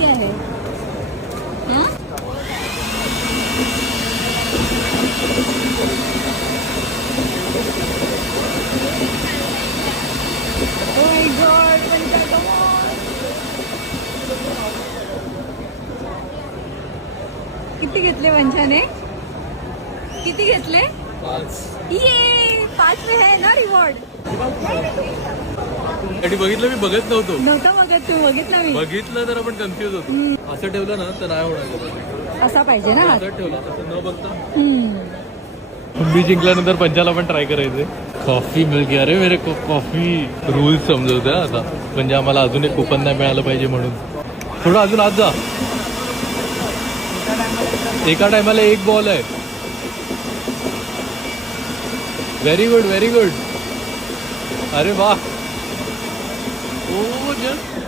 किती आहे हा? Oh my God, पंचा, come on. किती घेतले पंचाने? किती घेतले? 5. ये 5 में है ना रिवॉर्ड. बघितलं मी बघत नव्हतो. नव्हतं बघत तू, बघितलं मी. बघितलं तर आपण कन्फ्युज होतो. असं ठेवलं ना तर नाही होणार. असा पाहिजे ना. असं ठेवलं असं न बघता. हम्म. कुंडी जिंकल्यानंतर पंचाला पण ट्राय करायचे. कॉफी मिल गया रे मेरे को. कॉफी रूल समजवते आता, म्हणजे आम्हाला अजून एक कुपन नाही मिळालं पाहिजे म्हणून. थोडं अजून आज जा. एका टायमाला एक बॉल आहे. Very good very good. अरे वा. ओ जस्ट